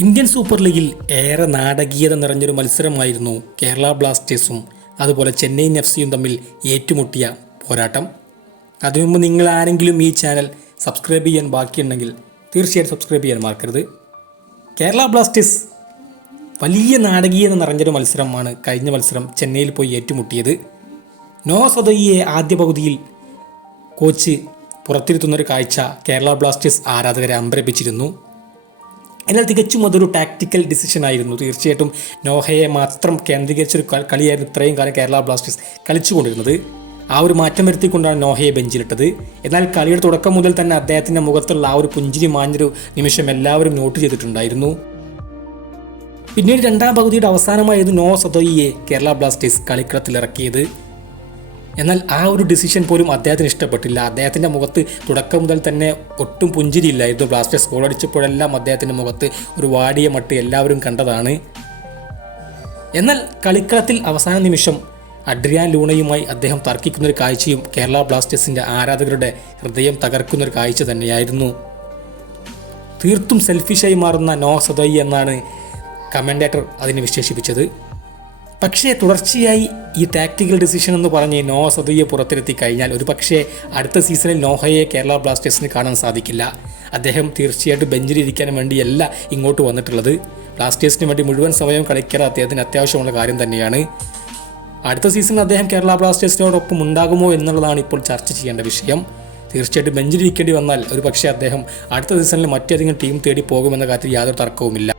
Indian super ലീഗിൽ ഏറെ നാടകീയത നിറഞ്ഞൊരു മത്സരമായിരുന്നു കേരള ബ്ലാസ്റ്റേഴ്സും അതുപോലെ ചെന്നൈയിൻ എഫ്.സിയും തമ്മിൽ ഏറ്റുമുട്ടിയ പോരാട്ടം. അതിനുമുമ്പ് നിങ്ങൾ ആരെങ്കിലും ഈ ചാനൽ സബ്സ്ക്രൈബ് ചെയ്യാൻ ബാക്കിയുണ്ടെങ്കിൽ തീർച്ചയായിട്ടും സബ്സ്ക്രൈബ് ചെയ്യാൻ മറക്കരുത്. കേരള ബ്ലാസ്റ്റേഴ്സ് വലിയ നാടകീയത നിറഞ്ഞൊരു മത്സരമാണ് കഴിഞ്ഞ മത്സരം ചെന്നൈയിൽ പോയി ഏറ്റുമുട്ടിയത്. നോവ സദോയിയെ ആദ്യ പകുതിയിൽ കോച്ച് പുറത്തിരുത്തുന്നൊരു കാഴ്ച കേരള ബ്ലാസ്റ്റേഴ്സ് ആരാധകരെ അമ്പരപ്പിച്ചിരുന്നു. എന്നാൽ തികച്ചും അതൊരു ടാക്റ്റിക്കൽ ഡിസിഷനായിരുന്നു. തീർച്ചയായിട്ടും നോഹയെ മാത്രം കേന്ദ്രീകരിച്ചൊരു കളിയായിരുന്നു ഇത്രയും കാലം കേരള ബ്ലാസ്റ്റേഴ്സ് കളിച്ചുകൊണ്ടിരുന്നത്. ആ ഒരു മാറ്റം വരുത്തിക്കൊണ്ടാണ് നോഹയെ ബെഞ്ചിലിട്ടത്. എന്നാൽ കളിയുടെ തുടക്കം മുതൽ തന്നെ അദ്ദേഹത്തിൻ്റെ മുഖത്തുള്ള ആ ഒരു പുഞ്ചിരി മാഞ്ഞൊരു നിമിഷം എല്ലാവരും നോട്ട് ചെയ്തിട്ടുണ്ടായിരുന്നു. പിന്നീട് രണ്ടാം പകുതിയുടെ അവസാനമായിരുന്നു നോവ സദോയിയെ കേരള ബ്ലാസ്റ്റേഴ്സ് കളിക്കളത്തിലിറക്കിയത്. എന്നാൽ ആ ഒരു ഡിസിഷൻ പോലും അദ്ദേഹത്തിന് ഇഷ്ടപ്പെട്ടില്ല. അദ്ദേഹത്തിൻ്റെ മുഖത്ത് തുടക്കം മുതൽ തന്നെ ഒട്ടും പുഞ്ചിരിയില്ലായിരുന്നു. ബ്ലാസ്റ്റേഴ്സ് ഗോൾ അടിച്ചപ്പോഴെല്ലാം അദ്ദേഹത്തിൻ്റെ മുഖത്ത് ഒരു വാടിയ മട്ട് എല്ലാവരും കണ്ടതാണ്. എന്നാൽ കളിക്കളത്തിൽ അവസാന നിമിഷം അഡ്രിയാൻ ലൂണയുമായി അദ്ദേഹം തർക്കിക്കുന്നൊരു കാഴ്ചയും കേരള ബ്ലാസ്റ്റേഴ്സിൻ്റെ ആരാധകരുടെ ഹൃദയം തകർക്കുന്നൊരു കാഴ്ച തന്നെയായിരുന്നു. തീർത്തും സെൽഫിഷായി മാറുന്ന നോവ സദോയി എന്നാണ് കമൻറ്റേറ്റർ അതിനെ വിശേഷിപ്പിച്ചത്. പക്ഷേ തുടർച്ചയായി ഈ ടാക്റ്റിക്കൽ ഡിസിഷൻ എന്ന് പറഞ്ഞ് നോവ സദോയിയെ പുറത്തിരുത്തി കഴിഞ്ഞാൽ ഒരു പക്ഷേ അടുത്ത സീസണിൽ നോഹയെ കേരള ബ്ലാസ്റ്റേഴ്സിന് കാണാൻ സാധിക്കില്ല. അദ്ദേഹം തീർച്ചയായിട്ടും ബെഞ്ചിലിരിക്കാൻ വേണ്ടിയല്ല ഇങ്ങോട്ട് വന്നിട്ടുള്ളത്. ബ്ലാസ്റ്റേഴ്സിന് വേണ്ടി മുഴുവൻ സമയം കളിക്കാൻ അദ്ദേഹത്തിന് അത്യാവശ്യമുള്ള കാര്യം തന്നെയാണ്. അടുത്ത സീസണിൽ അദ്ദേഹം കേരള ബ്ലാസ്റ്റേഴ്സിനോടൊപ്പം ഉണ്ടാകുമോ എന്നുള്ളതാണ് ഇപ്പോൾ ചർച്ച ചെയ്യേണ്ട വിഷയം. തീർച്ചയായിട്ടും ബെഞ്ചിലിരിക്കേണ്ടി വന്നാൽ ഒരു പക്ഷേ അദ്ദേഹം അടുത്ത സീസണിൽ മറ്റേതെങ്കിലും ടീം തേടി പോകുമെന്ന കാര്യത്തിൽ യാതൊരു തർക്കവുമില്ല.